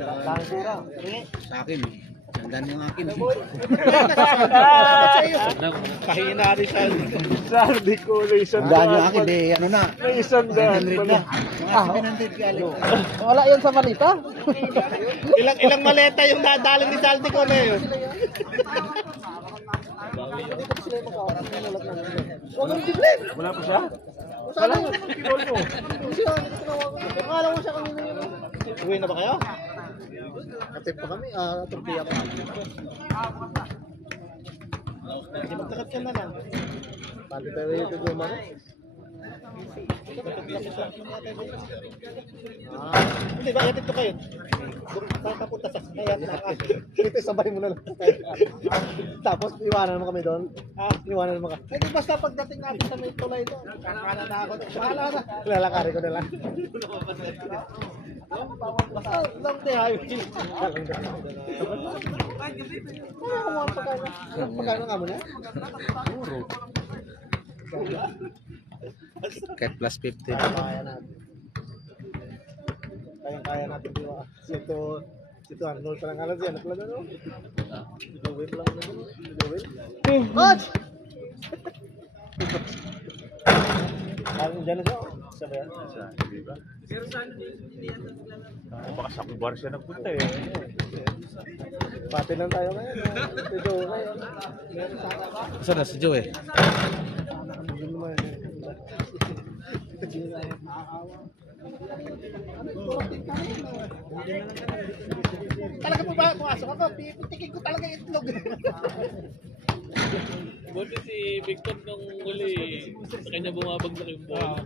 Dahil sira. Sa akin. Tandaan yung akin. Kahina rin siya. Sardi ko na isang Tandaan yung akin. Di, ano na. May isang daan 100 pala. na. Mga 700 galing. Wala yan sa malita. Ilang maleta yung nadalo ni Saldi ko na yun. Wala pa siya? Wala yung pinol mo. Akala mo siya kanina yun. Uwi na ba kayo? Katip pa kami, tortilla pa. Hindi magtakat ka na lang. Pati tayo ito gumano. Hindi ba? Yatid ko kayo. Papunta sa sayat na. Ito sabay mo na lang. Tapos iwanan mo kami doon. Iwanan mo ka. Eh di basta pagdating natin sa may tulay doon. Kakala na ako. Bahala na. Lalakari ko na lang. Basta long day highway. Pagkano nga mo na? Kahit plus 50. Kaya natin. Kaya natin di ba? Sito Arnold pa lang alam siya. Ano pala na no? Gawin lang na no? Gawin. Coach! Parang dyan na siya. Siya ba yan? Siya. Di ba? Baka sa kubar siya nagpunta eh. Pati lang tayo ngayon. Ito ngayon. Saan na si Joe eh? Yun naman. Talaga po ba pumasok ako? Pipitigin ko talaga yung itlog. Buti si Victor nung huli, sa kanya bumabagsak yung bola.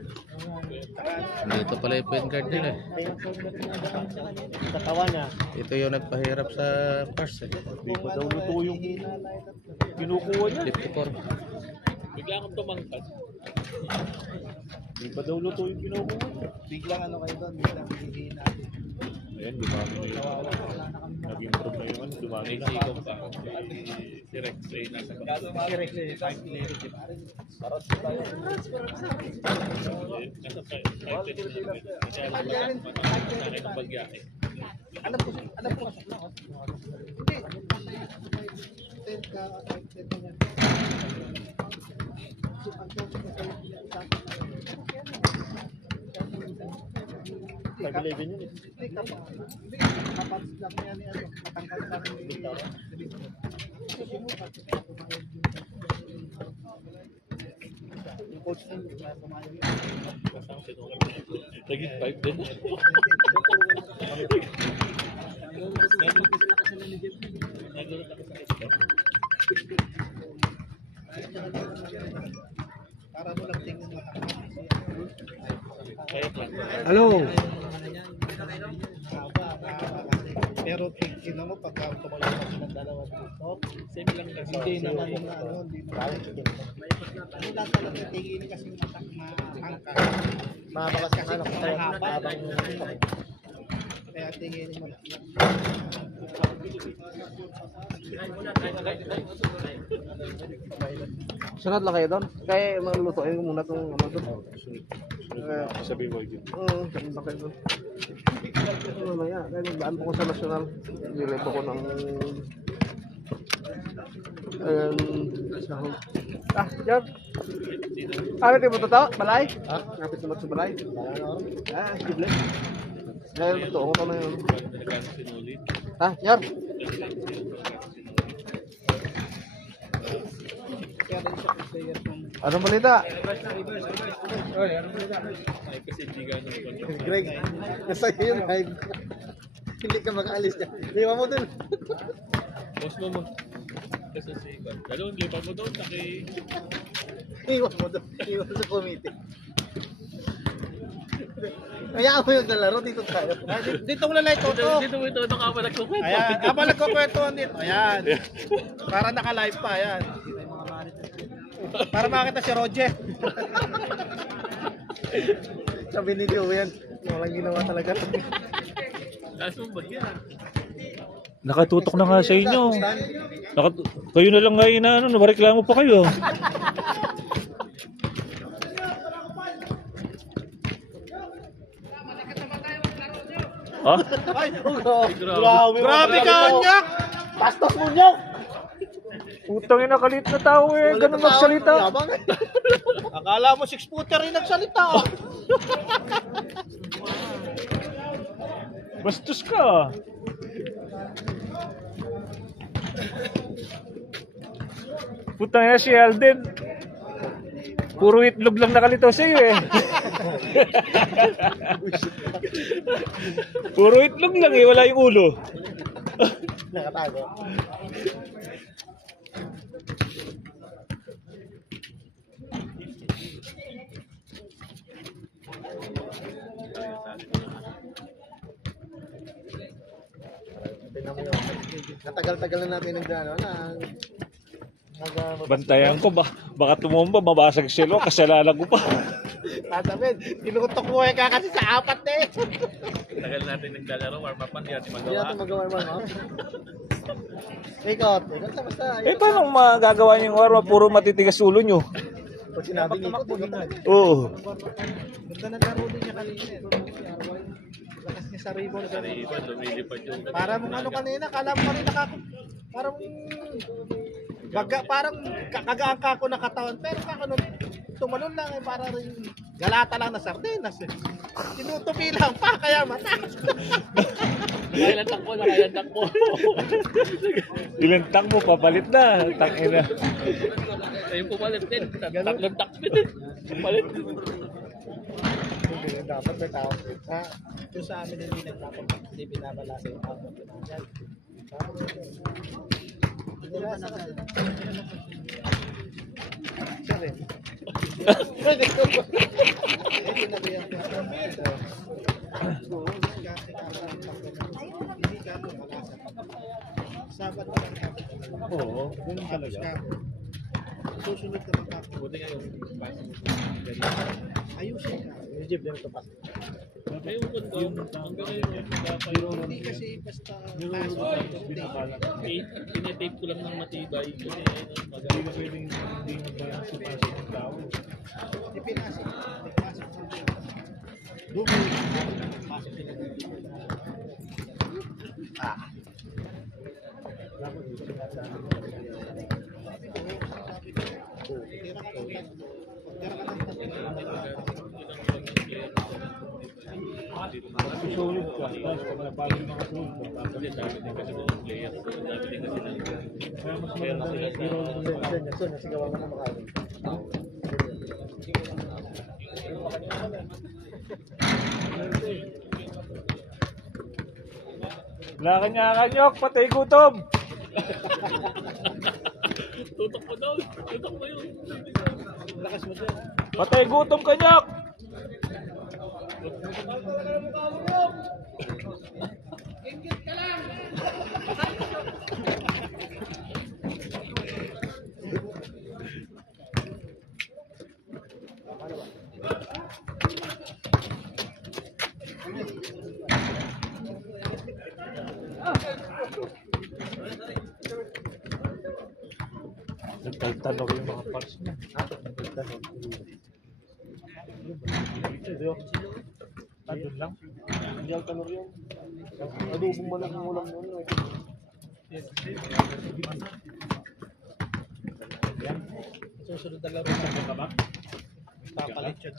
Dito pala yung point guard nila eh. Sa kawan niya. Ito yung nagpahirap sa first eh. Hindi pa daw luto yung kinukuha niya. 54. Bigla akong tumangkas. Hindi pa daw luto yung kinukuha niya. Biglang ano kayo doon? Biglang hihina. Ayan, dumami na yung nag-improve na yung ano, dumami May na. sikong pa. Si Rex ay nasa baba. Nasa 5'11". Kasi alam mo, sa akin ang bagyahe. Alam ko kasi na. Hindi. Nag-11 yun eh. Naging 5 din. Nagulat ako sa ito. Para mo lang tingin mo. Kaya pa. Hello! Pero tingnan mo pagka tumalon ka ng dalawa dito. Same lang kasi. Hindi naman hindi naman. Ano lang talaga tingin kasi matangka. Mabakas ka ano kaya habang kaya tingin mo. Sunod lang kayo doon. Kaya malulutuin ko muna itong ano doon. Sabi mo yun. Oo, sunod lang kayo doon. Mamaya, kaya nagdaan po ko sa national. Nilipo ko ng yan. Ano di mo to? Balay? Ha? Kapit naman sa balay? Sible. Ngayon, totoo ko na yun. Sinulit. Yan. Anong balita? Ay, kasi hindi gano'n control. Greg, nasa iyo yung live. Hindi ka makaalis ka. Iwan mo dun. Boss mo mo. Kasi si Ivan. Dalawang lipa mo doon. Iwan mo dun. Iwan sa committee. Hayaan mo yung nalaro, dito tayo. Dito ko lalay toto. Dito mo ito. Ito ka pa nagkukwento. Ayan, habang nagkukwentuhan dito. Ayan. Para naka-live pa, ayan. Para makita si Roger. Sabi ni Joe yan. Walang ginawa talaga. Taas mo ba yan? Nakatutok na nga sa inyo. Kayo na lang nga inaano, nareklamo pa kayo. Ha? Ay, grabe ka, Nyak! Bastos mo, Nyak! Putang ina, kalit na tao eh. Ganun magsalita. Yabang eh. Akala mo 6-footer rin nagsalita. Bastos ka. Putang ina si Alden. Puro itlog lang nakalito sa'yo eh. Puro itlog lang eh, wala yung ulo. Nakatago. Tingnan mo yun. Natagal-tagal na natin Bantayan ko, baka tumumba, mabasag silo, kasalanan ko pa. Tatamin, tinutok mo ka kasi sa apat na eh. Tagal natin naglalaro, warm-up man, di natin Hindi magawa. natin magawa mo. Ikot, basta. Eh, paano magagawa niyo yung warma? Puro matitigas ulo nyo. Pag sinabi ni ikot, Oo. Ganda na laro din niya kanina eh. Lakas niya sa ribbon. Sa ribbon, lumilipad yung... Parang ano kanina, kala mo kanina parang parang kagaang kako na katawan. Pero kakanod, tumalon lang eh, para rin galata lang na sardinas eh. Tinutupi lang pa, kaya mataas. Nakailan takbo, nakailan takbo. Ilang takbo, papalit na. Tangina. Ayun pumalit din. Tatlong takbo din. Pumalit. Dapat may tao. Yung sa amin hindi nagtapon, hindi binabala sa yung tao. Sorry. Pwede ko. Hindi na yan. Hindi ka mo malasa. Sabat na lang. Oo, ganun talaga. Susunod ka magkakaroon. Buti nga yung... Ayusin ka. Yung jeep din ito pa. May ukod ko. Hanggang ngayon, Hindi kasi basta tinetape ko lang ng matibay. Kasi Hindi na pwedeng hindi magpapasok ng tao. ipinasok. Ipasok sa Google. Pasok din. Dapat dito sinasabi. Tira ka ng Sulit ka. Tapos pag napalo yung mga sulit ka. kasi dami din kasi mga player. Dami din kasi ng... Kaya mas maganda na hero ng So, nasigawan mo na makawin. Wala kanya-kanyok, patay gutom. Tutok mo daw. Tutok mo yun. Lakas mo dyan. Patay gutom kanyok. Nagtaltan ako yung mga parts niya. Andun lang. Hindi ang tanong yun. Adubong mo lang ang ulam nun. Susunod na laro sa mga ba? Papalit yun.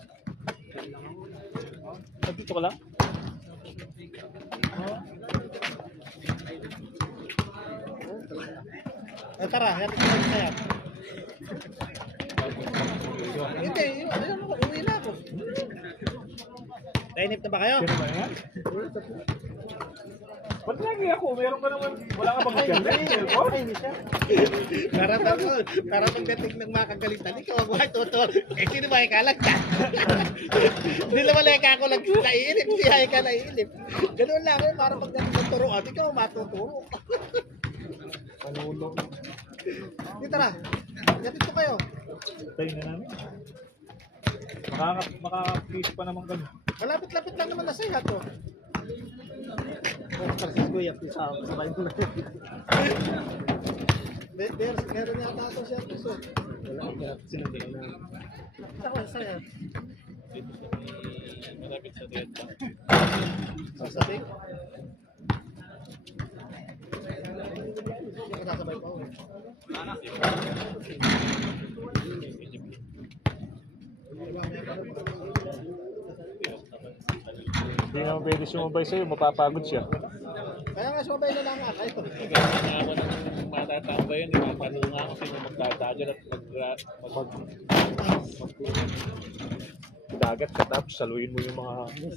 Dito ka lang? Tara, hatid ko sa yan. Hindi, ayun, uwi na ako. Nainip na ba kayo? Kaya ba yan? Ba't lagi ako? Meron ka naman, wala ka bang ganda? Ay, hindi siya. Para pagdating ng mga kagalitan, ikaw ang buhay totoo. Eh, sino ba ikalag ka? Hindi naman lang ako naiinip, hindi ay ka naiinip. Ganun lang, para pagdating ng turuan, ikaw matuturo. Panulo. Hindi, tara. Yatid ko kayo. Tayo na namin. Makaka-please pa naman kami. Malapit-lapit lang naman na sa'yo to. Francisco, yatid sa sabay mo na. Meron yata ito siya. Wala, sinunod na. Saan ko sa'yo? Dito sa Malapit sa 30. Sasabi. Sasabay pa ako. Hindi naman pwede sumabay sa'yo, mapapagod siya. Kaya nga sumabay na lang nga kayo. Nagkakawa ng matatambayan, tinatanong nga ako sino magdadagal at Dagat ka tapos saluhin mo yung mga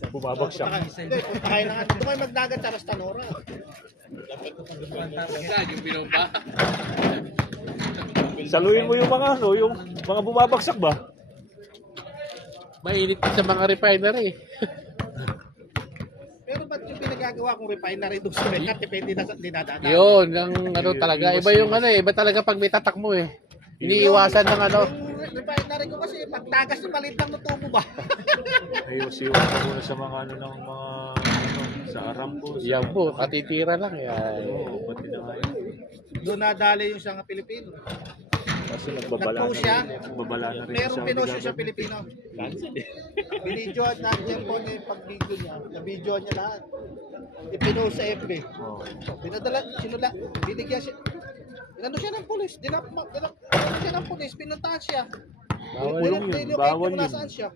bumabagsak. Hindi, kaya na nga. Doon kayo magdagat sa Rastanora. yung binomba. Saluhin mo yung mga ano, yung mga bumabagsak ba? Mainit sa mga refinery. Pero ba't yung pinagagawa kong refinery doon sa Rekat, depende na sa dinadaan. Yun, ang ano talaga. Iba yung ano eh. Iba talaga pag may tatak mo eh. Iniiwasan ng ano. Yung refinery ko kasi pagtagas ng maliit lang ng tubo ba? Ayos-iwas ka muna sa mga ano ng mga ano, sa Aramco. Yan po, katitira lang yan. Oo, pati na nga yun. Doon nadali yung sa Pilipino. Kasi nagbabala Nag-post siya. na rin Merong sa pinosyo sa Pilipino. Cancel eh. Binidyoan natin po niya yung pag-video niya. Na-videoan niya lahat. Ipinost sa FB. Oo. Pinadala, sinula, binigyan siya. Inano siya ng pulis. Dinano siya ng pulis. Pinuntahan siya. Bawal yun, bawal yun. Nasaan siya.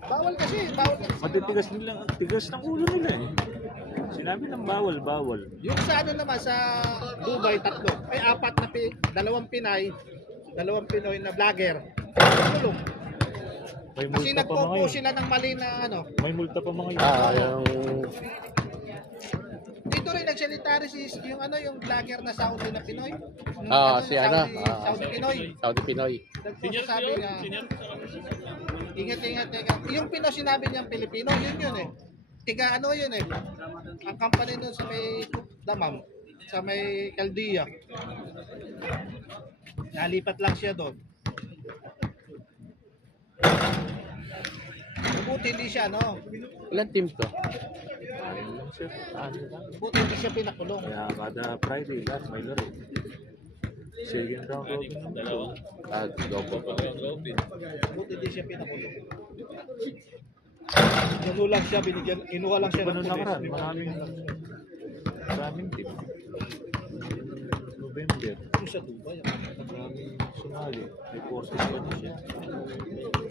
Bawal kasi. Bawal kasi. Matitigas nila, tigas ng ulo nila eh. Sinabi ng bawal, bawal. Yung sa ano naman, sa Dubai, 3. Ay, 4 na, 2 Pinay. 2 Pinoy na vlogger. Tulong. May Kasi multa pa mga nagpo-post yun. sila ng mali na ano. May multa pa mga yun. Yung Dito rin nagsalita rin yung ano, yung vlogger na Saudi na Pinoy. Yung si ano, Saudi Pinoy. Saudi Pinoy. Nagpost sabi nga, ingat, teka. Yung Pinoy sinabi niyang Pilipino, yun eh. Tiga ano yun eh. Ang company nun sa may Damam, sa may Caldea. Nalipat lang siya doon. Buti hindi siya, no? Ilan teams to? Buti hindi siya pinakulong. Kaya kada Friday, lahat may laro. Second round robin ng Dalawa. Gobo. Buti hindi siya pinakulong. Ano lang siya, inuha lang siya Ano ng nakaraan? pulis. Maraming team. November. Yung sa Dubai. Maraming sumali. May forces pa na siya.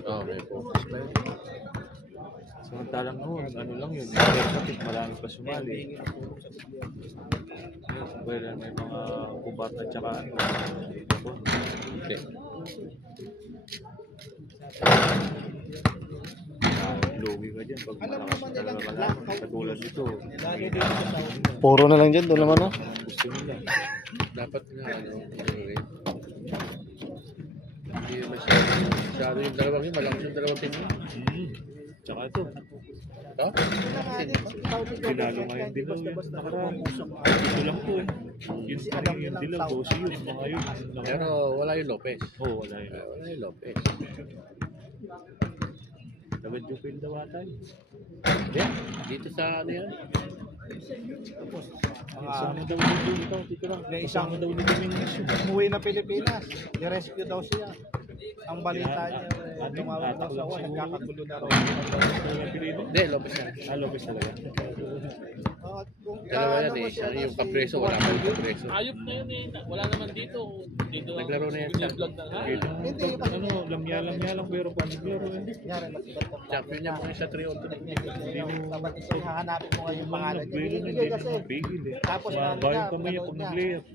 Okay po. Samantalang noon, ano lang yun. Marami pa sumali. Well, may mga kubat at saka ano. Okay. Logi ka dyan pag Alam malakas naman talaga nilang kalaban. blackout. Katulad nito. Lalo dito sa Saudi. Puro na lang dyan, doon naman ah. Gusto nila. Dapat nga ano. Hindi masyado yung dalawang yun. Malakas yung dalawang team. Tsaka ito. Ito? Pinalo nga yung dilaw yun. Nakaraan. Ito lang to eh. Yun pa rin yung dilaw. Bosi yun. Mga yun. Pero wala yung Lopez. Oo, wala yun. Wala yung Lopez. Tagad yung field daw ata yun. Hindi. Dito sa ano yan? Sama daw dito. Dito lang. Sama daw ni Dominguez yun. Umuwi na Pilipinas. Ni-rescue daw siya. Ang balita niya, tumawag daw sa uwan, nagkakagulo na raw. Hindi, Lopez na. Lopez talaga. Kung Dalawa yan ano eh. mo siya, Yung si papreso, wala pa yung papreso. Ayop na yun eh. Wala naman dito. Dito Naglaro na yan siya. vlog na ha. Hindi, Ano, lamya lang pero paniglaro eh. Kunyari, mag-ibat ka. Champion niya mga sa 3-0. Dapat isang hahanapin mo nga yung pangalan niya. Nagwelo na Hindi hindi kasi. naman pigil eh. Tapos Mabayang kamay pag nag-layup.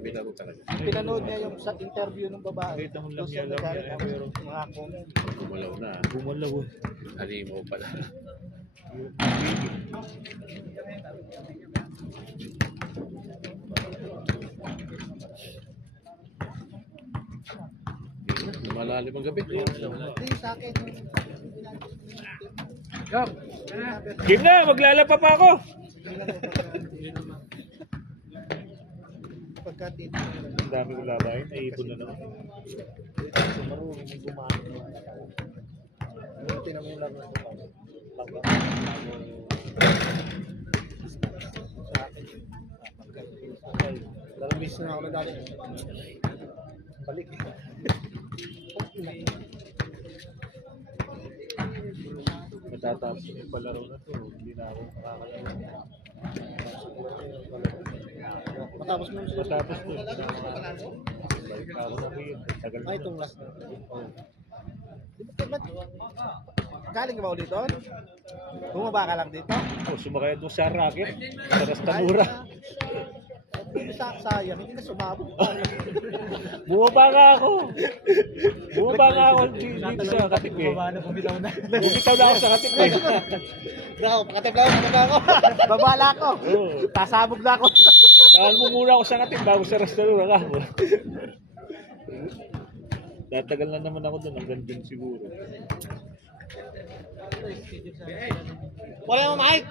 Bilaro talaga. Pinanood niya yung sa interview ng babae. Nakita mo Doon siya lamya nagkaroon eh, ng pero mga comment. Gumalaw na. bumalaw eh. Halimaw pala. Lumalalim ang gabi. Hindi sa akin. Yup. Game na, maglalapa pa ako. Pagka dito. Ang dami ko labahin, naipon na naman. Marunong yung gumamit. Buti naman yung laro ng Lalabis na ako na dali. Balik. Matatapos yung palaro na to, hindi na ako makakalaro. Matapos mo yung Matapos to, hindi na ako makakalaro. Balik na ako na rin. Tagal na. Ay, itong last na. Oh. Galing ka ba ulit doon? Bumaba ka lang dito? Oh, sumakay doon sa racket. Sa Rastanura. Hindi sayang, hindi na sumabot. Bumaba nga ako. Bumaba nga ako dito sa Katip eh. Bumitaw na. Bumitaw na ako sa Katip eh. Ako, pakatip lang ako. Babala ako. Oo. Sasabog na ako. Dahil mo muna ako sa Katip bago sa Rastanura ka. Tatagal na naman ako doon. Hanggang dun siguro. Wala mo, Mike!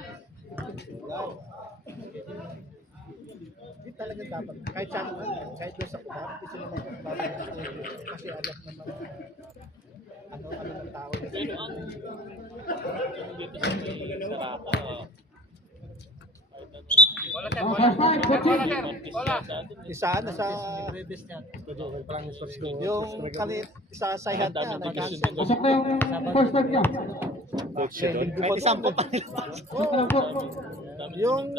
Hindi talaga dapat. Kahit sa kahit doon sa kubar, hindi sila magpapagod. Kasi alam naman ano ng tao nila. Pero ang dito sa Sarapa, Isa na sa yung kalit sa sayhat niya nag-cancel. Coach siya doon. Kahit isang po pa yung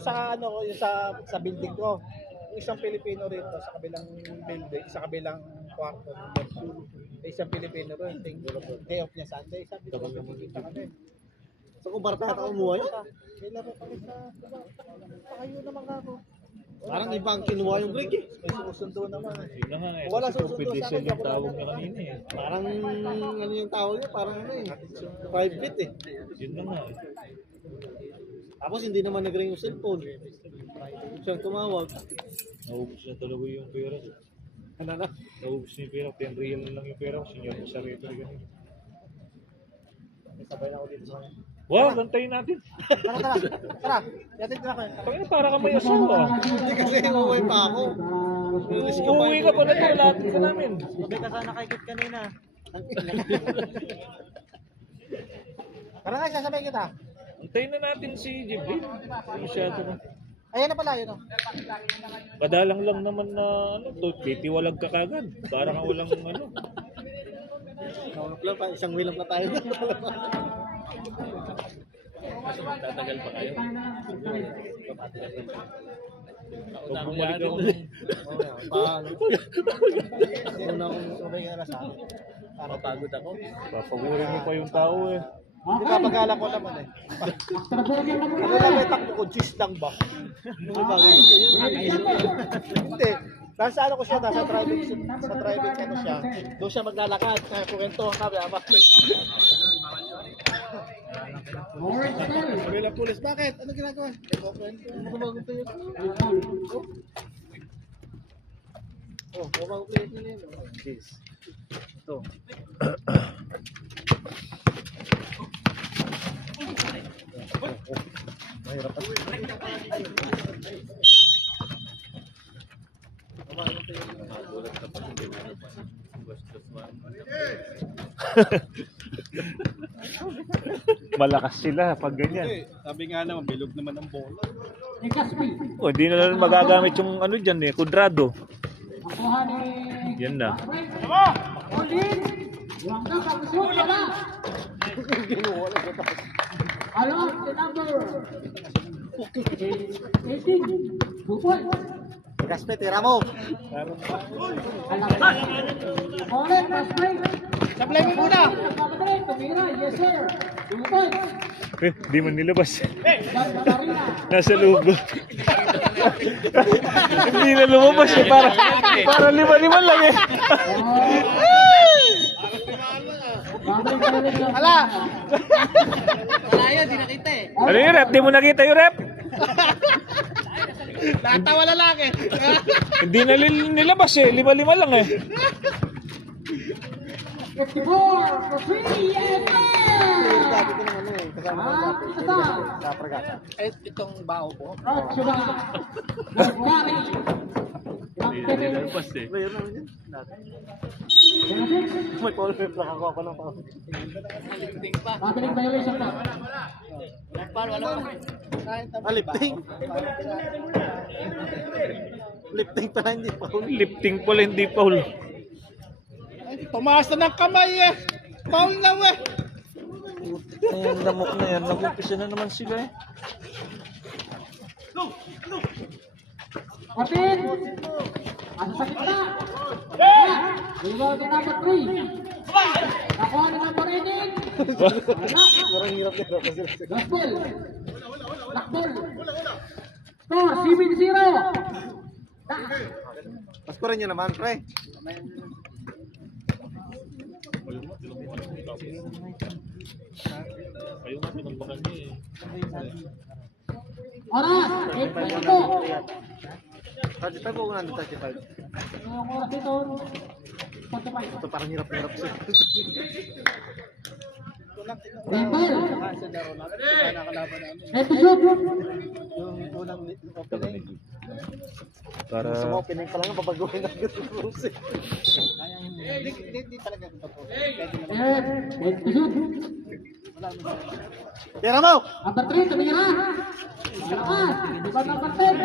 sa ano yung sa building ko. Yung isang Pilipino rito sa kabilang building, sa kabilang kwarto. Isang Pilipino rin. Day off niya Sunday. Sabi ko magkikita kami. So kung barata ka umuha yun? Kailan pa rin sa kayo naman ako. Parang ibang kinuha yung break eh. May sinusundo naman eh. Yun na nga eh. Wala Kasi susunod Cupid sa Diesel akin, yung tawag niya kanina eh. Parang ano yung tawag niya? Parang ano eh. 5 feet eh. Yun na nga eh. Tapos hindi naman nag-ring yung cellphone. Siyang tumawag. Naubos na talaga yung pera ko. Ano na? Naubos na yung pera. 10 real na lang yung pera ko. Sinyor ko sa reto rin ganun. Sabay na ako dito sa kanya. Wow, gantayin natin. Tara. Tara. Yatid na ako. Pangina, para ka may asawa. Hindi kasi umuwi pa ako. Uuwi ka pala doon. Lahat ka namin. Sabi ka sana kay Kit kanina. Tara na, sasabay kita. Antayin na natin si Jibril. Masyado na. Ayan na pala, yun o. Padalang lang naman na ano to. Titiwalag ka kagad. Para ka walang ano. Naunok lang pa, isang wilang pa tayo. tatagal pa kayo. Pag bumalik ako. Una akong sabay nga na sa akin. Para pagod ako. Papagurin mo pa yung tao eh. Hindi ka pag-alak ko naman eh. Ano lang may takbo ko, cheese lang ba? Hindi. Nasa ano ko siya, nasa driving ano siya. Doon siya maglalakad, kaya kuwentuhan kami. Sabi lang pulis, bakit? Ano ginagawa? Oh, bumag-plate na yun. Ito. Mahirap kasi. Malakas sila pag ganyan. Sabi nga naman, bilog naman ang bola. Oh, hindi na lang magagamit yung ano dyan eh, kudrado. Yan na. Gaspe, tira mo. Sablay mo muna. Eh, di man nilabas. Nasa loob. Hindi na lumabas eh. Para lima-lima lang eh. Ala! Ano yung rep? Di mo nakita yung rep? Natawa na lang eh. Hindi na nilabas eh. Lima-lima lang eh. Sabi ko ng ano eh, kasama ko sa Pragasa. Eh, itong bao ko. Hindi nilabas eh. Mayroon naman yun. May call rep lang ako ng pao. Lifting. Lifting pala hindi Paul. Lifting pala, hindi Paul. Tumaas na ng kamay eh. Paul na eh. Ayan, lamok na yan. Nag-umpisa na naman sila eh. Kapit! Asa sa gitna! Rebound ni number 3. Nakuha ni number 18. Parang hirap na hirap sila. Gospel. Lakbol. Score, 7-0. Paskorin nyo naman, pre. Ayaw nga pinambakan niya eh. Oras, 8:22. 35 o 135? Yung oras ito, 45. Ito parang hirap na hirap sila. Rebound. Sa laro natin, sa nakalaban namin. Set to shoot. Yung unang opening. Para Sa mga opening pa lang, babaguhin na yung rules eh. Hindi talaga ito po. Pwede naman. Set to shoot. Tira mo! Number 3, tumira. Malakas. Diba number 10?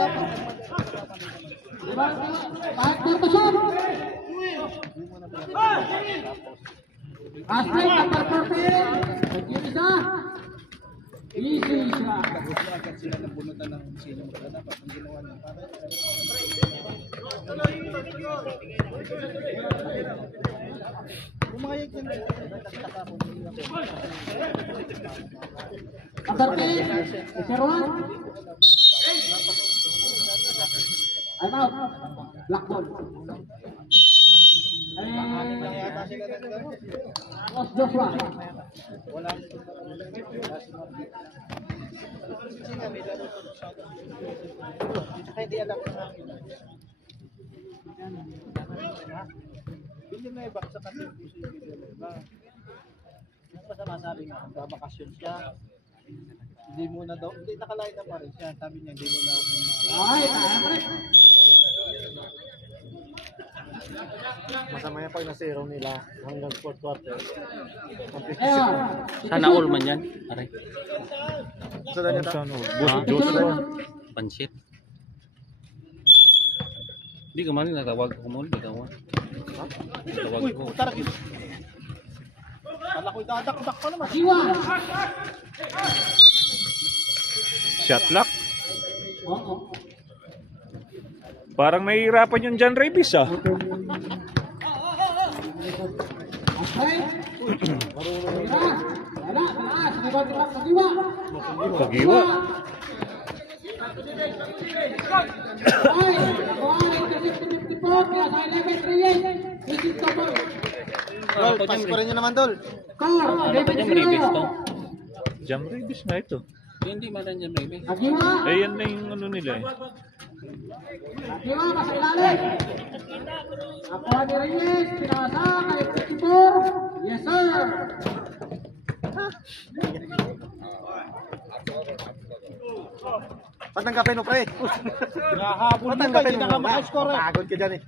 Diba? Kahit to shoot. Ashley, number 14. Yung isa. Easy siya. Agad sila nabunutan ng sino mo dapat ang ginawa niya. Umayag yan. Nagtataka kung hindi na Number 10. Seruan. I'm out. Black ball. yata sila ng Boss Joshua. wala. Sina may laro to sa Tsaka hindi alam sa akin. Hindi na iba sa kanila iba. Yung masama sabi nga, babakasyon siya. Hindi muna daw, hindi nakalain na pa rin siya. Sabi niya, hindi muna. Ay, kaya pa rin. Masama yan pag na-zero nila hanggang 4th quarter. Ayun. Sana all man yan. Aray. So, dahil ito. Sana all. Joshua. Pansit. Di ka man natawag ko mo. Di ka man. Natawag Uy, ko. puta rin. Kala ko dadakdak pa naman. Siwa. Shot clock. Oo. Parang nahihirapan yung John Ravis ah. Okay. Tira. Wala. Taas. Rebound drop sa Siwa. Pagiwa. Ay. Intercept 54. Kaya sa 11-3. Isip to po. Dol, pass ko rin nyo naman, Dol. Score. Yung Ravis to. 11-0. John Ravis na ito. Hindi man yan Ravis. Siwa. Eh yan na yung ano nila eh. Siwa. Nasa ilalim. Nakuha ni Reyes. Pinasa kay 54. Yes, sir. Patanggapin mo, pre. Nahabol mo pa, Patanggapin hindi mo na ka muna. makascore eh. Pagod ka dyan eh.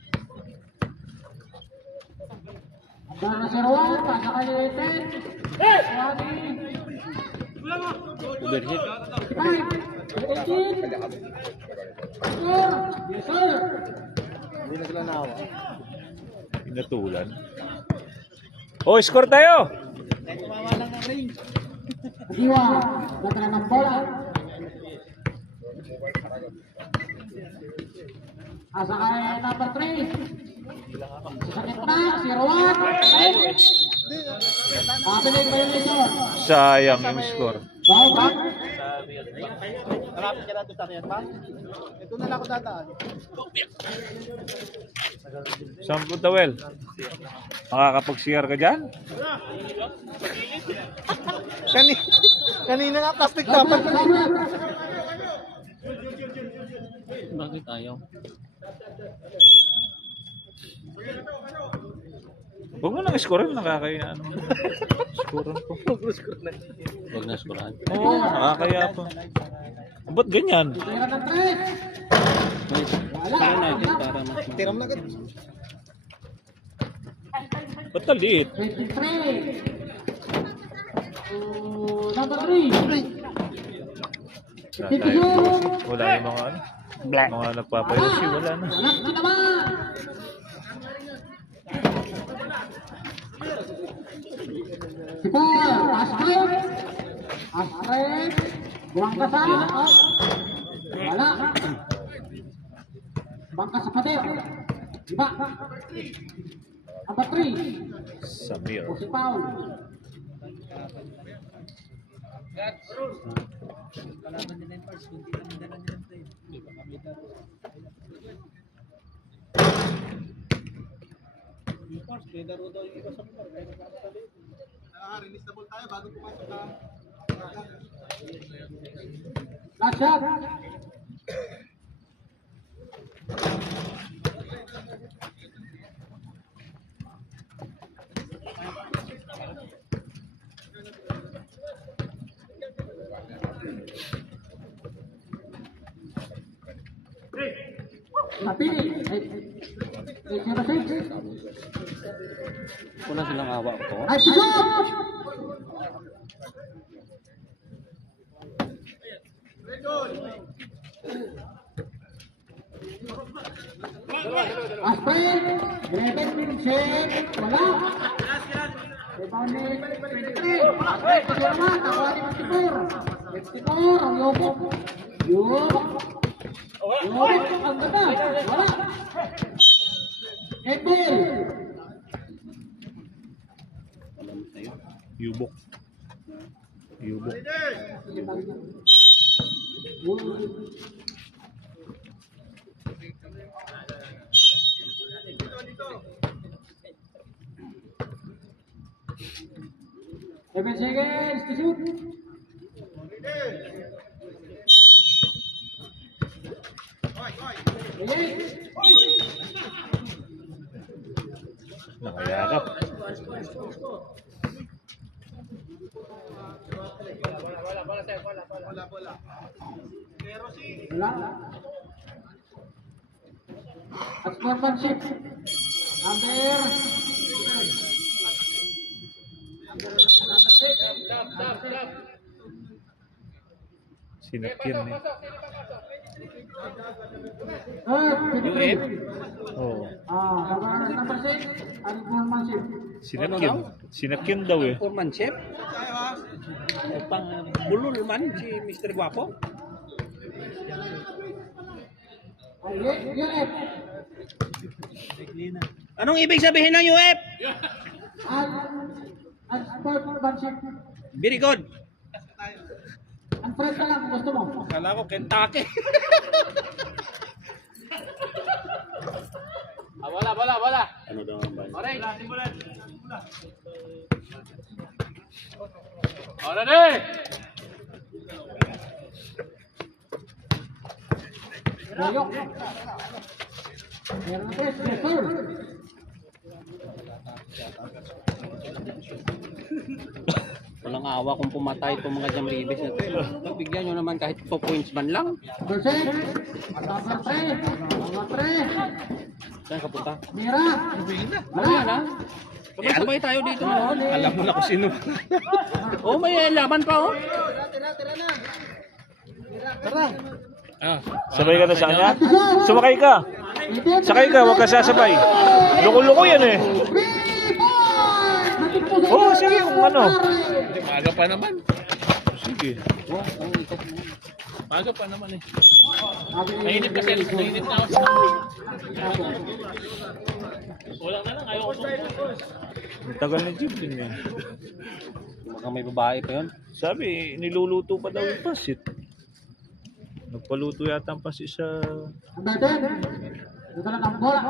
Dara si Juan, pasa kay Eten. Wani. Overhit. 5, 18. Score. Yes, sir. Hindi na sila nawa. Pinatulan. Oh, score tayo! Tumawa lang ng ring. Siwa. Gatra ng bola. Asa kay number 3. Sa gitna, si Juan. Pabiling violation. Sayang yung score. Foul back. Marapit ka na doon sa Riyad pa. Ito na lang ako dadaan. Saan po tawel? Makakapag-CR ka dyan? Kanina nga plastic dapat. Bakit ayaw? Huwag mo nang score, nakakaya ano. Score ko. Huwag na skurahan. Oo, nakakaya pa. Ba't ganyan? Tira ng 3. Kaya natin para mas Tiram na agad. Ba't taliit? 23. Number 3. Wala tayong bossy. Wala yung mga ano. Mga nagpapayosi, wala na. Anak na naman. Si Paul, pass break. Astrid. Buang ka sa. Wala. Bangka sa pader. Iba. Number 3. Samir. O si Paul. Release the ball tayo bago pumasok na. Last shot. Napili. 806. Wala silang awa ko. Nice shot! Aspel, 11 set, wala. Rebound ni 23. Aspel, pasirma, tawa ni 54. 54, ang yobok. Yobok. Yobok, ang ganda. Wala. Edel. Yubok. Yubok. Seven seconds to shoot. Eight. Nakayakap. Wala. At sportsmanship. Number. Sinakyan eh. UF. Oo. Number 6. At sportsmanship. Sinakyan. Sinakyan daw eh. Foremanship? Pang bulol man si Mr. Guapo. UF. Anong ibig sabihin ng UF? At sportsmanship. Very good. Ang press ka lang kung gusto mo. Kala ko Kentucky. Wala. Ano daw ang bayan? Oray. Oray na eh. Royok. Hernandez, Resor. Walang awa kung pumatay itong mga Jamribes na ito. Bigyan nyo naman kahit 2 points man lang. Berset. Number 3. Number 3. Saan ka punta? Mira. Ano yan ha? Sabay tayo dito. Alam mo na kung sino. Oh, may laban pa oh. Sabay ka na sa kanya? Sumakay ka. Sakay ka, huwag ka sasabay. Loko-loko yan eh. Oo, sige kung ano. Maaga pa naman. Sige. Maaga pa naman eh. Nainip kasi. Nainip na ako. Wala na lang. Ayaw ko. Ang tagal na jeep din yan. Baka may babae pa yun. Sabi, niluluto pa daw yung pasit. Nagpaluto yata ang pasit sa... Dito lang ang bola.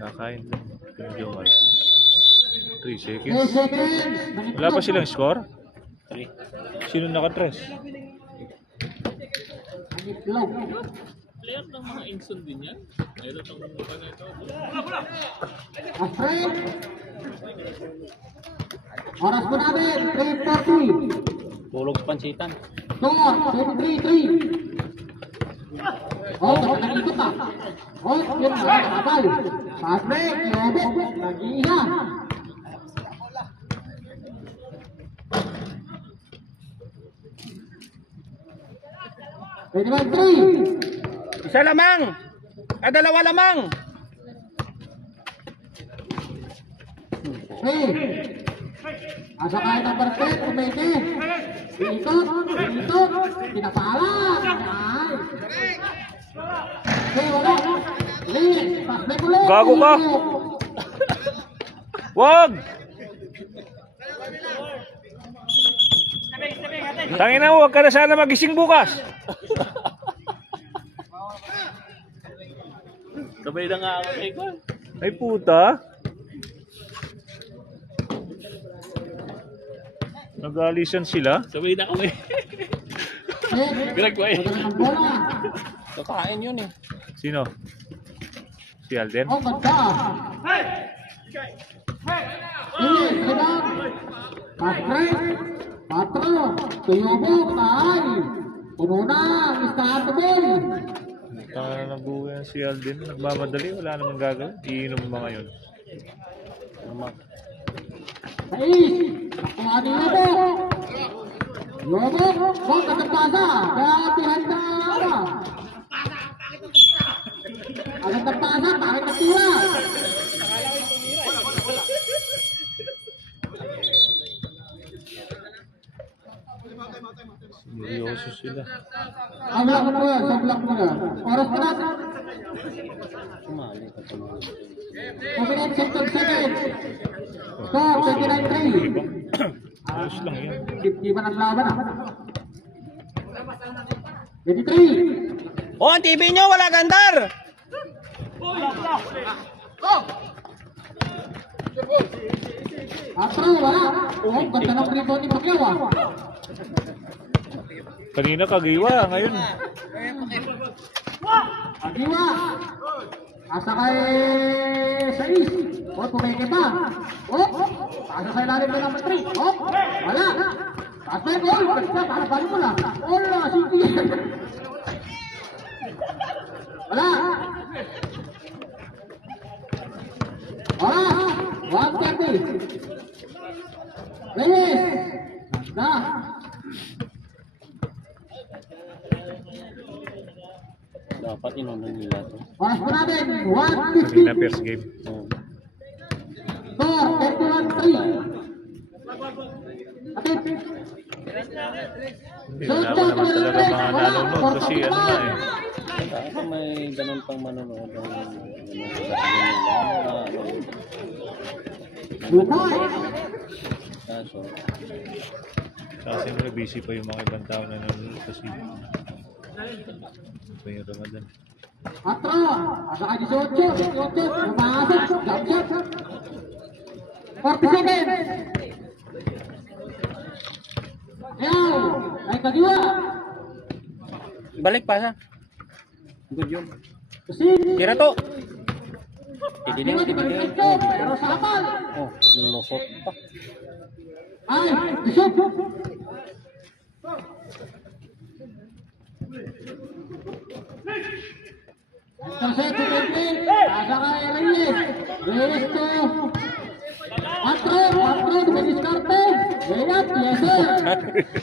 Kakain lang. Yung Jomar. 3 10 seconds. seconds. Wala pa silang score? Sino naka-tres? Low. Player ng mga Inson din yan. Mayroon itong mga na ito. Astrid. Oras po namin. 3:40. Tulog sa pansitan. Score. 7-3-3. Oh, nakikita pa. Oh, yun na. Patay. Astrid. Yobok. Nag-iiha. Pwede ba 3? Isa lamang! Dalawa lamang! 3. Asa kaya number 10, pumeke. Iikot, pinapalan. Ay. Okay, wala. Linis, pasbek ulit. Gago ka. Wag! Tangina mo, wag ka na sana magising bukas. Sabay na nga ako kay Kwan. Ay puta. Nag-alisan sila. Sabay na kami. Greg, wait. Kakain yun eh. Sino? Si Alden? Oh, ganda. Linis, rebound. Pastrek, patro, tuyubok, tahay. Puno na, listahan to ball. Tanga na nag-uwi si Alden. Nagmamadali, wala namang gagawin. Iinom ba ngayon? Sais, nakuha ni Yobok. Yobok, huwag katapasa. Kaya na apa? Agad tapasa, bakit natira? Seryoso sila. Sablak mo yan, sablak mo yan. Oras pa na. 7 second second. Score, 29-3. Ayos lang yan. Di ba naglaban ah? 23. Oh, ang TV nyo, wala gandar! Atro, wala. Oh, ganda ng rebound ni Pacquiao ah. Kanina kagiwa, ngayon. Agiwa. Asa kay Sais. Oh, pumeke pa. Oh, asa kay lalim na number 3. Oh, wala. Pasay ko, basta para balik mo lang. Wala, sige. Wala. Wala. 130. Reyes. Na. Dapat inunan nila to. Oras po natin, Kanina 150. first game. Score, 31-3. Atip. Hindi, wala pa naman talaga mga nanonood kasi ano na eh. Dapat may ganun pang manonood. Lupay. Kaso, Kasi mo busy pa yung mga ibang tao na nanonood kasi pa yung Ramadan. Atro, asa kay 18. 18, pumasok, jump shot. 40 seconds. Ayaw, ay kagiwa. balik pa sa. Good yun. Kasi, Tira to! kagiwa di Marquito, pero sapal. Oh, lulusot pa. Ay, isok. Terseto penting, asa kay Reyes. Reyes to. Atro, di diskarte. Layat, yes sir.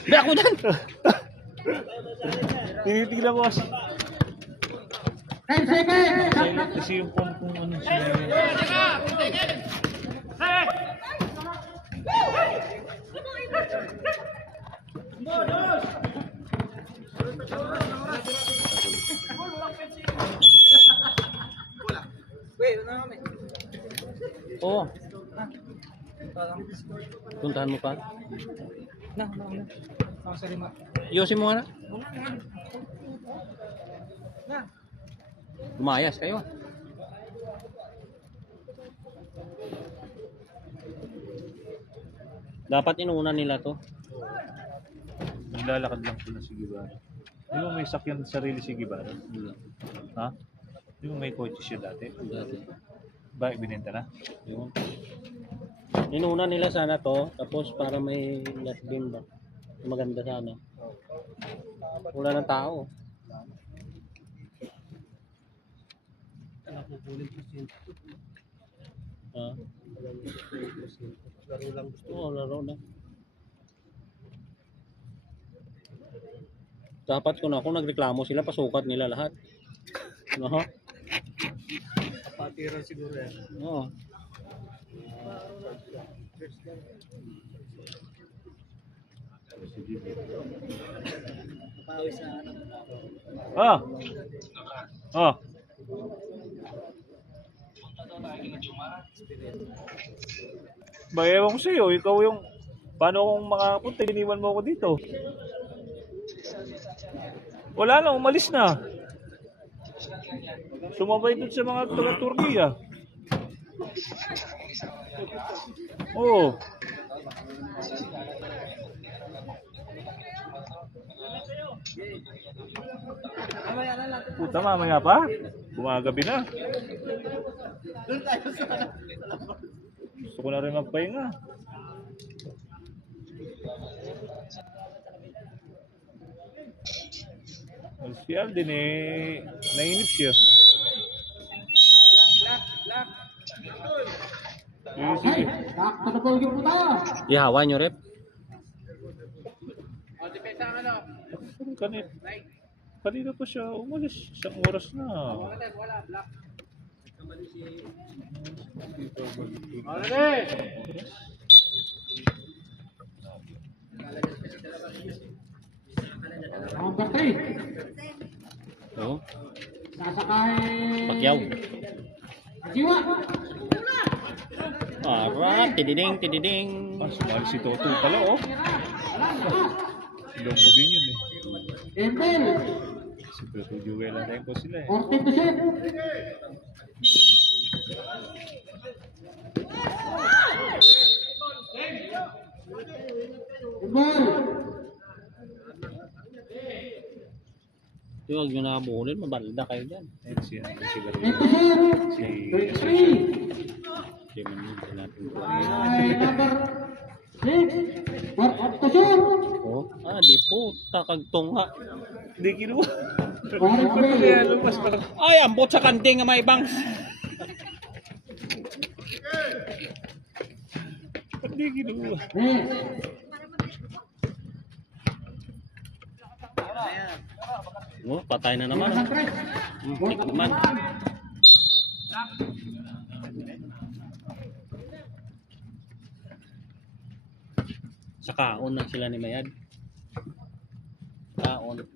Di ako dyan! Tinitignan ko kasi. 10 seconds. Silent kasi yung phone kung ano sila yun. Oo. Puntahan mo pa? Iyosin mo nga na. Lumayas kayo. Dapat inuuna nila to. Nilalakad lang po na si Guevara. Di ba may sakyan sarili si Guevara? Ha? Di ba may kotse siya dati? Ba, binenta na? Yun. Inuna nila sana to, tapos para may last beam ba? Maganda sana. Wala ng tao. Ha? Laro lang gusto. Oo, laro lang. Dapat kung ako nagreklamo sila, pasukat nila lahat. No? Patira siguro yan. Oo. Ah! Ah! Ba, ewan ko sa'yo, ikaw yung... Paano kung makapunta, iniwan mo ako dito? Wala na, umalis na. Sumabay dun sa mga taga-Turkiya. Oo. Puta, mamaya pa? Gumagabi na. Gusto ko na rin magpahinga. Si Alden eh, nainip siya. Sige. Back to the ball game po tayo. Ihawan nyo, rep. Kanina pa siya umalis. Isang oras na. Number 3. Oo. Sasakay. Pacquiao. Jiwa. Tididing, tididing. Ah, sumali si Toto pala, oh. Longgo din yun eh. Embel. Si Toto Jewel na rin po sila eh. 14%. Embel. Huwag nyo nakabulin, mabalda kayo dyan. Ayun siya. Si Garo. 8%. Si 23. Hindi man yun natin po. Ay, number 6. For Octosur. Oh, di po. Takagtunga. Hindi kinuha. Orange Bay. Kaya lumas pa. Ay, ambot sa kanting nga may bangs. Hindi kinuha. Next. Oh, patay na naman. Tik naman. Sa kaon lang sila ni Mayad. Kaon.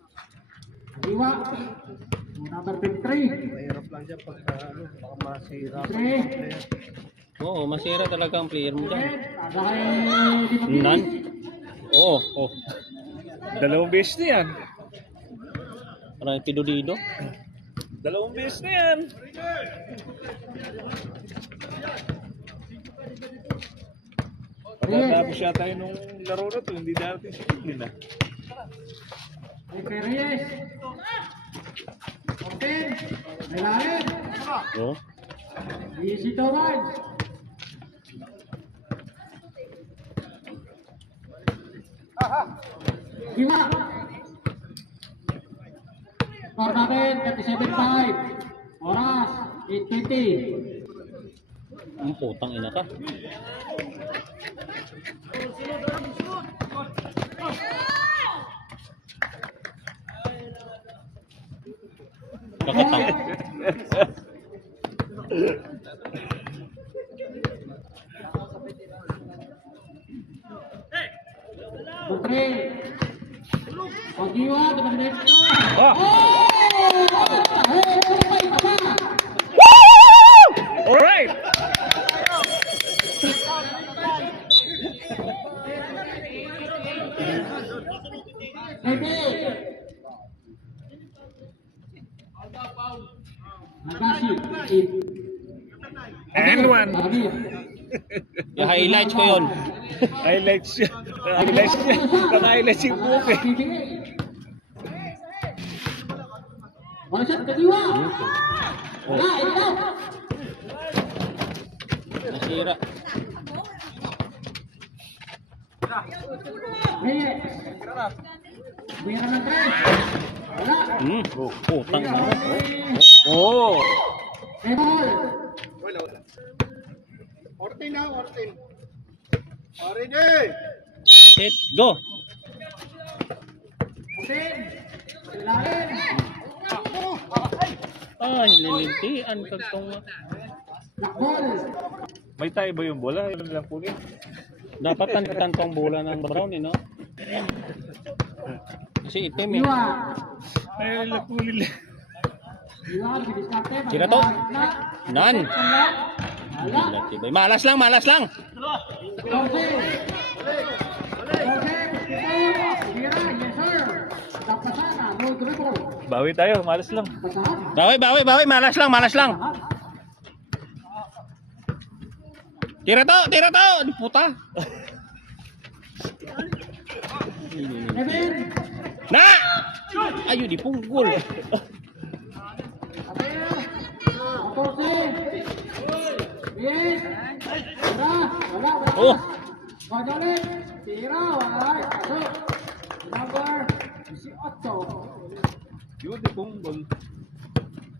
Jiwa. Number 53. Mahirap lang dyan pag baka masira. 3. Oo, masira talaga ang player mo dyan. Sasakay. Nan? Oo, oh. Dalawang beses na yan. Parang pido-dido. Dalawang beses na yan. Pagkatapos yata yun nung laro na to, hindi darating si Kitlin ah. Ay, kay Reyes. 14. May lalim. Oo. Easy to man. Jiwa. Score natin, 37-5. Oras, 8:20. Ang putang ina ka. Kakatang. Putri. Jiwa dengan next. Ah! Alright! And one. I-highlights ko yun. Highlights siya. Highlights siya. Naka-highlights yung buhok eh. One shot ke Jiwa. Nah, ini dah. Nasira. Reyes. Merah ng 3. Putang ina. Oh! Ebol. 14 na, 14. Already! Set, go. Putin. Lalim. Ay, lilintian kagtunga. Lakbol. May tayo ba yung bola? Yun lang po eh. Dapat tantong bola ng Brown, no? Kasi itim eh. Iwa. Ay, lapulil. Iwa, didiskarte. Tira to. Nan. Wala. Tibay. Malas lang, malas lang. Jose. Jose, tira, yes sir. Tapasana, no dribble. Bawi tayo, malas lang. Pasahan. Bawi, malas lang, malas lang. Tira to. Di puta. Kevin. Na! Ayo di punggol. Jose. Yes. Tira, wala. Oh. Manulit. Tira, wala. Pasok. Number 18. Yun, di punggol.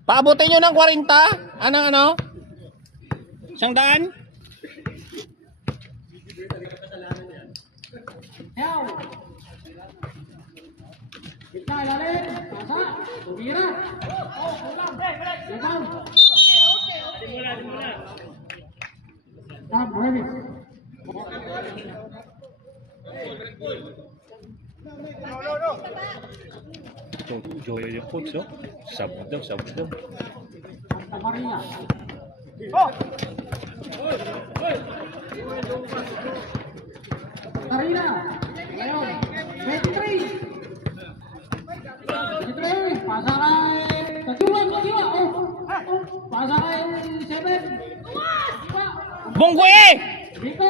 Paabutin nyo ng 40? Ano? 100? Yaw. Kita lalim. Pasa. Tumira. Oh, kulang. Ikaw. Tam, Remis. Joyo yung coach, oh. Sabog daw. Santa Maria. Karina. Ngayon. 23. 23. Pasa kay... Katiwa. Oh. Pasa kay 7. Bonggo eh! Dito.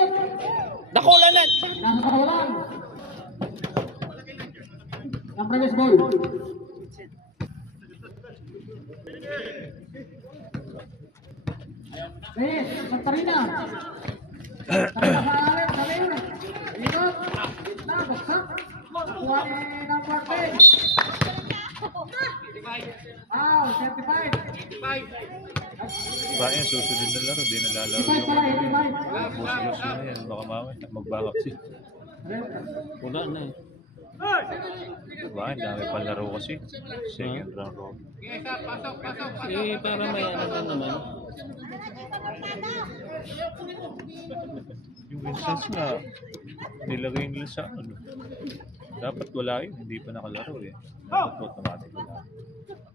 Dakulan na. Nasa kawalan. Ang previous ball. Yes, Santarina. Santarina sa alim, sa layo. Ikot. Gitna, baksak. Kuha ni number 10. Wow, 35. Ba yan, susunod na laro, di nalalaro 85 yung pala, 85. boss na yan. Baka mamaya, magbakap si. Wala na eh. Diba, ang dami palaro kasi. Second round round. Eh, para may ano na naman. Yung instance na nilagay nila sa ano. Dapat wala yun, hindi pa nakalaro eh. Dapat automatic wala.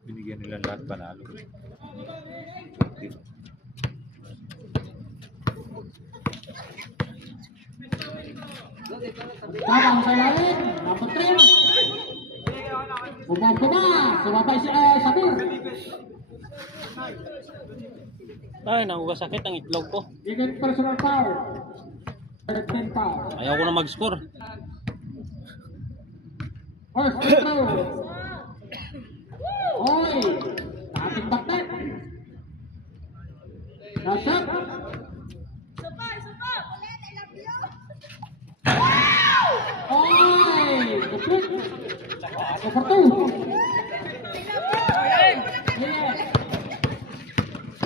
Binigyan nila lahat panalo. Tabang sa lalim. Number 3. Bumaba. Sumabay si Sabir. Ay, nakukasakit ang itlog ko. Even personal foul. 10 foul. Ayaw ko na mag-score. First control. Oy. Ating bakit. Nasap. Oy. Kupit. Number 2. Yes.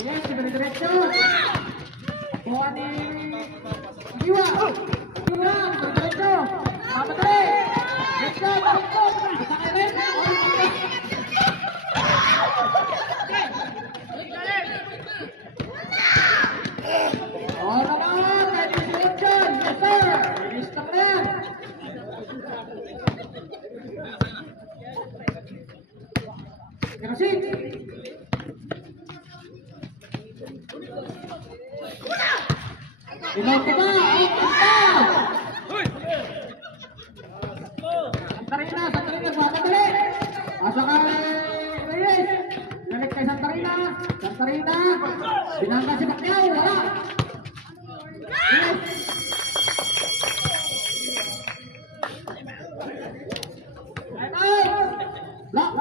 Yes, dire-diretso. Kuha ni Iwa. Iwa, dire-diretso. Mamatay. Let's go, let's go. Isa kayo rin. Oh, naman. Pwede si Lutson. Yes, sir. Release ka na yan. Kerosene. Ibaw ka ba? Santarina, bumamadali. Asa ka, Reyes. Balik kay Santarina. Binangga si Pacquiao, wala. Reyes. Ay! Lock.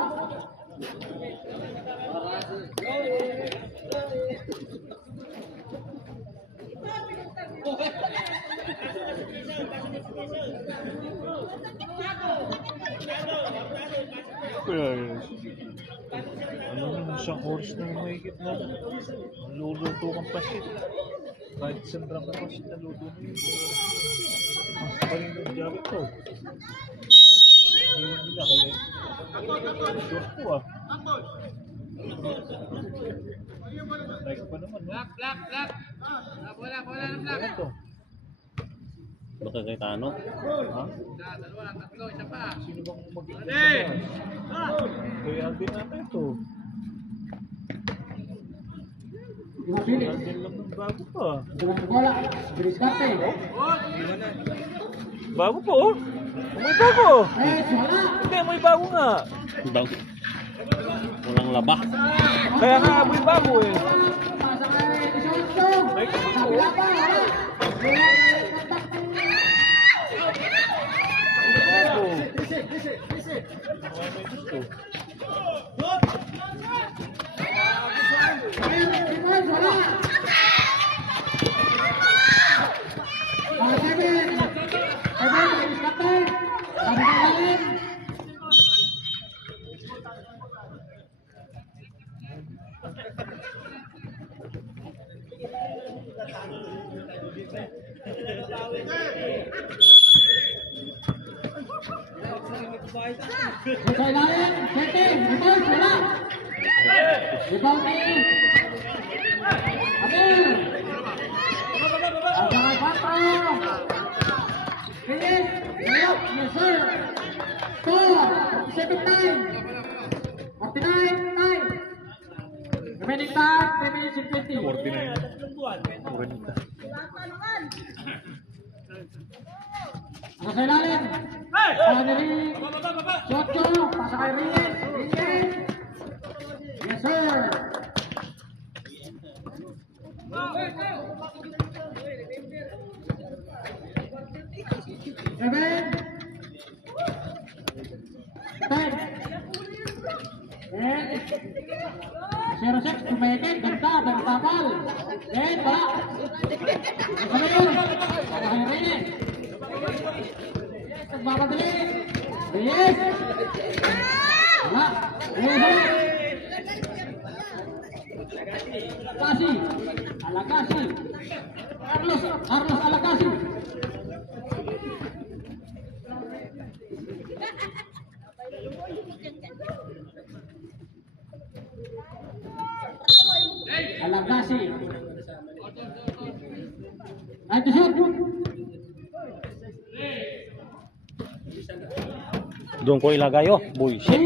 Ano na, isang oras na yung mahigit na. Ang luluto kang pasit. Kahit isang gram na pasit na luto na yun. Ang kapaling ng jacket ko. Iwan nila kaya. Short ko ah. Like pa naman, no? Black. Wala na black. Ano to? Baka kay Tano. Ha? Sino bang mag-iisa ba? Kaya Alvin natin ito. Mabilis. Alvin lang ng bago pa. Dengan bola. Bilis kate. Bago pa oh. May bago. Wala. Hindi, may bago nga. Bago. Walang laba. Kaya nga may bago eh. Pasa kay 18. May Kabila pa. Wala. bago. May gusto. Simon, wala. Para 7. 7, bilis kate. Sabi ka lalim. Sa ilalim, 7, rebound, wala. Rebound ni Amir. Ang mga patro. Finish. Layup. Yes, sir. Score. 7-9. 49 time. Remaining time, 3 minutes and 20. 49. Ang sa ilalim. Henry. Socho. Pasa kay Reyes. Reyes. Yes, sir. Seven. 10. And 06 tumingin. Ganda. Bal. And ba. Kamayun. Pasa kay Reyes. Nagmamadali. Reyes. Wala. Reyes. Alakasi. Alakasi. Carlos Alakasi. Alakasi. Ay, to shoot. Doon ko ilagay oh. Bullshit.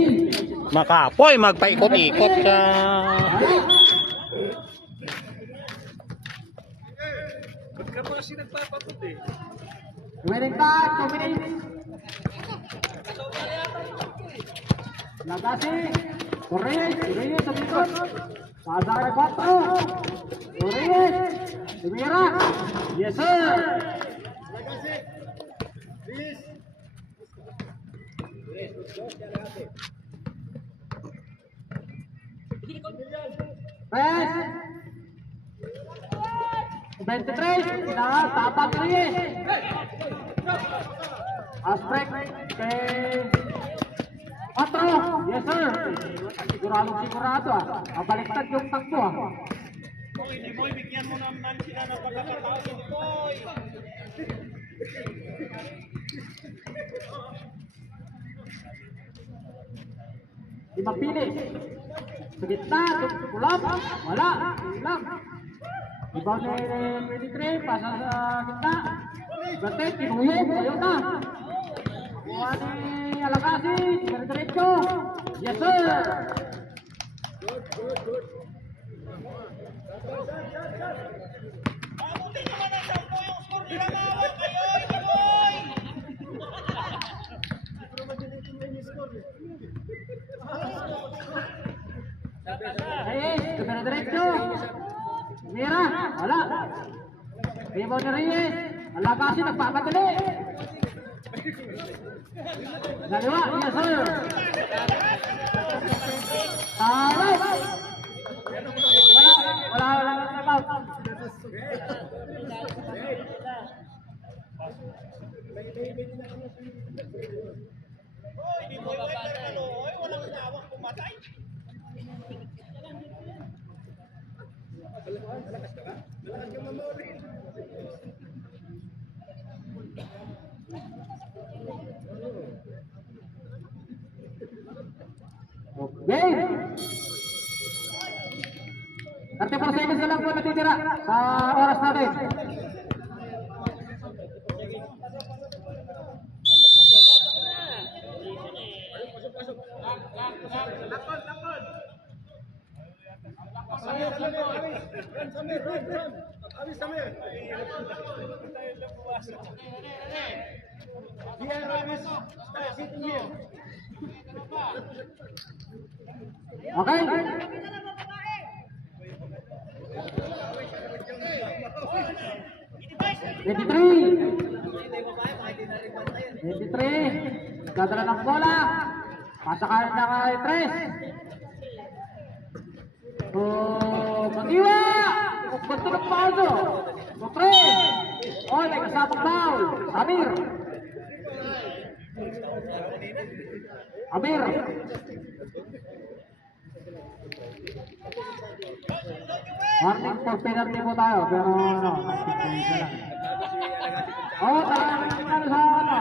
Makapoy, magpaikot-ikot sa... Ba't ka pa kasi nagpapakot eh? Winning time, 2 minutes. Lagasi. Reyes sa likod. Pasa kay 4. Reyes. Tumira. Yes, sir. Press. 23. Tapat Reyes. Aspek kay 4. Yes, sir. Sigurado ah. Mabaliktad yung takbo ah. Di mapili. Sa gitna, kulap. Wala. Lang. Rebound ni 23. Pasa sa gitna. Bate, tinuyog. Ayaw na. Kuha ni Alakasi. Diretso. Yes, sir. Reyes, diretso. Mira, wala. Rebound ni Reyes. Alakasi nagpapadali. Dalawa, yes sir. Alright. Wala timeout. Okay. 34 seconds na lang po natitira sa oras natin. Okay. 23. Dadala ng bola. Pasakayan na kay Tres. So, mag-iwa! Basto ng pauso. So, Tres. Oy, may kasamang foul. Amir. Amir. Warning for penalty po tayo, pero ano, nagsipunta lang. Oo, talagang ano sa ano.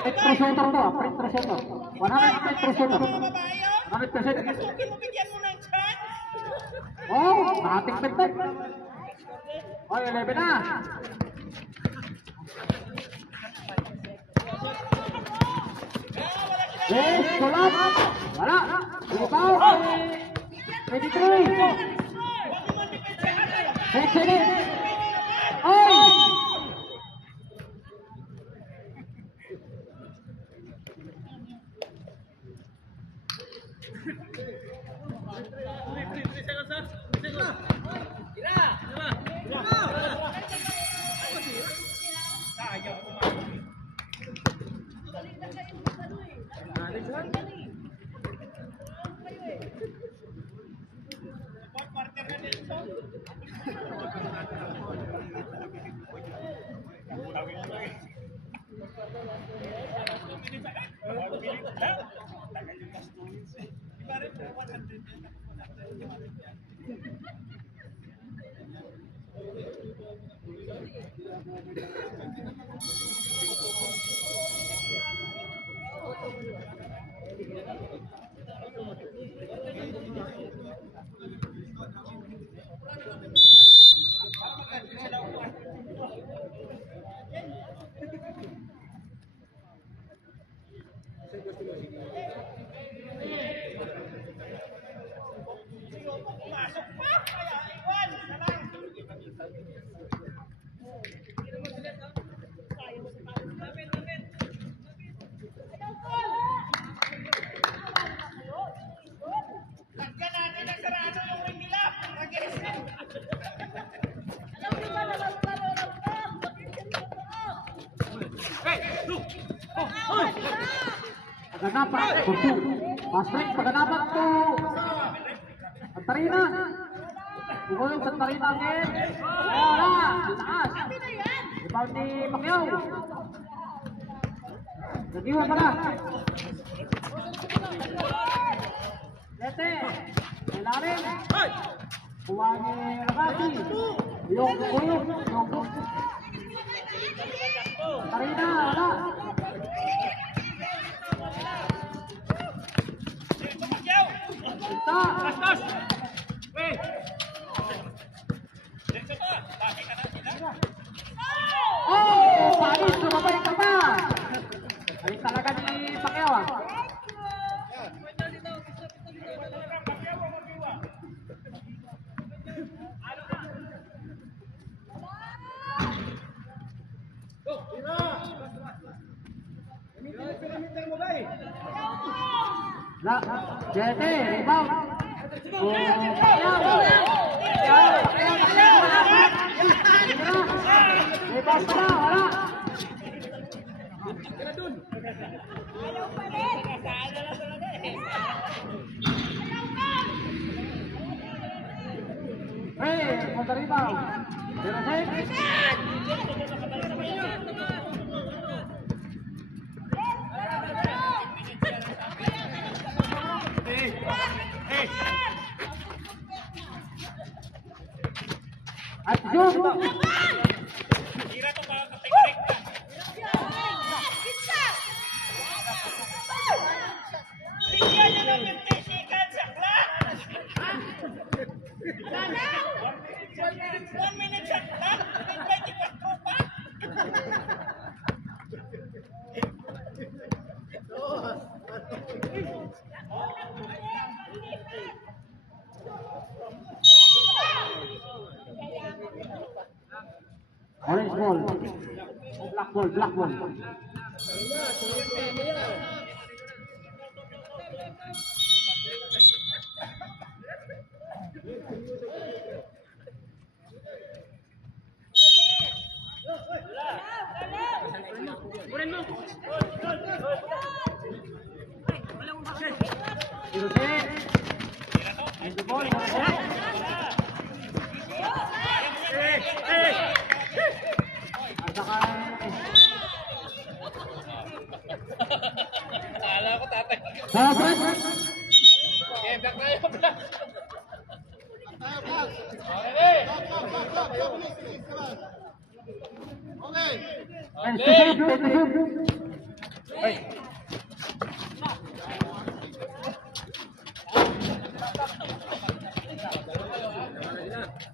Petro shooter to, Petro shooter. 100 Petro shooter. 100%. Oo, nakating pentek. Oy, 11 na. Yes, kulap. Wala. Rebound. 23. 6 Oy! Paganapan, Pasrik, paganapan to Santarina. Bumulong Santarina again. Wala, taas. Rebound ni Pacquiao. Nag-iwan pa na. Lete, ilalim. Kuha ni Rakati. Yung. Santarina, wala. Oh, panis, lumabalik ka pa. Ay talaga ni Pacquiao. La, Jete, rebound. Oh, Pacquiao. Rebound pa na, wala. Hey, kontra rebound. 06. At Jun. black ball. Akala ko tatay. Sobret! Okay, black tayo, black. And to save.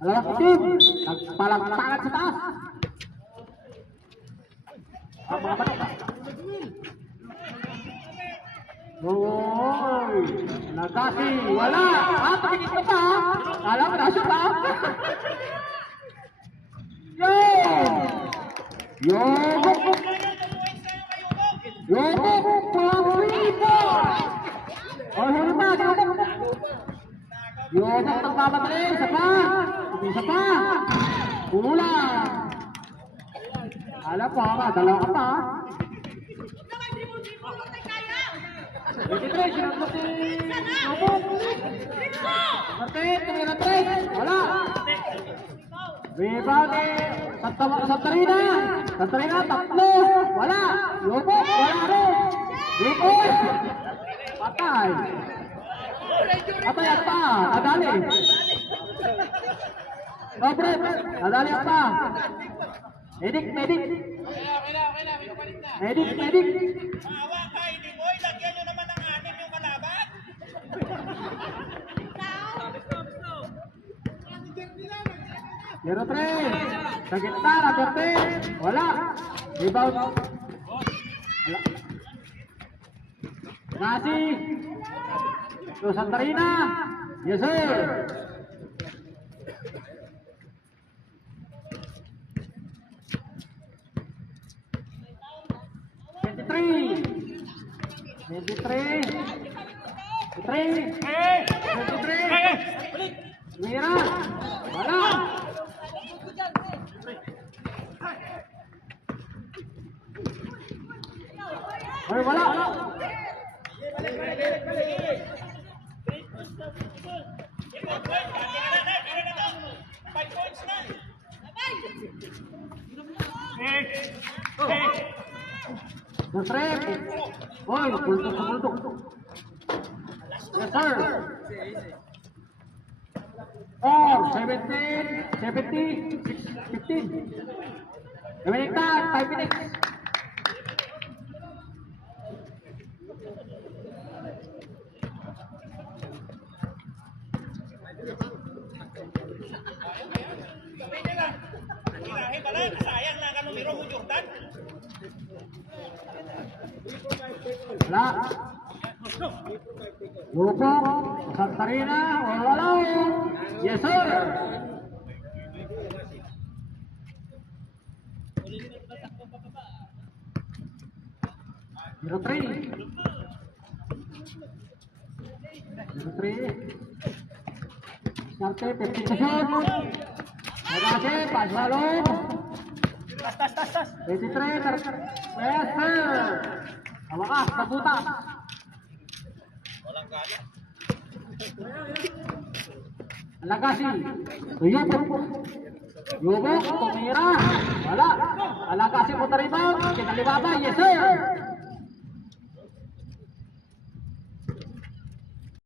Alam team, nagpalakpakan sa taas. Ang mga bata. Oy, nagkasi, wala. Patikit ka pa. Alam mo na siya pa. Yobok! Pangribo! Oh, hormat, yobok! Yobok, nagpapadali, isa pa! Isa pa! Kulang! Alam po, dalawa ka pa. 23, sinunod si Yobok! Martin, 3, wala! Rebound Santarina, tatlo, wala, Yobok, wala rin, Yobok, patay, at pa, nadali, Sobret, nadali at pa, medic, Maawa ka, hindi mo, ilagyan nyo naman ng anim yung kalaban. Zero 3, sa gitna, Raderte, wala, rebound, wala, Nasi, so Santarina, yes sir, Mira, wala. Ay, wala. Nusret. Oy, bultok. Yes, sir. 17, 15. Dominican, 5 minutes. Sayang na ka numero mo, Jordan. Wala. Lupok, Santarina, wala. Yes, sir. Zero 3. Starte, 15 seconds. Nagasi, pasalong. 23, yes, sir. Tawakas, nabutas. Alagasi, Yobok, tumira, wala. Alagasi mo rebound, kinalibaba, yes sir.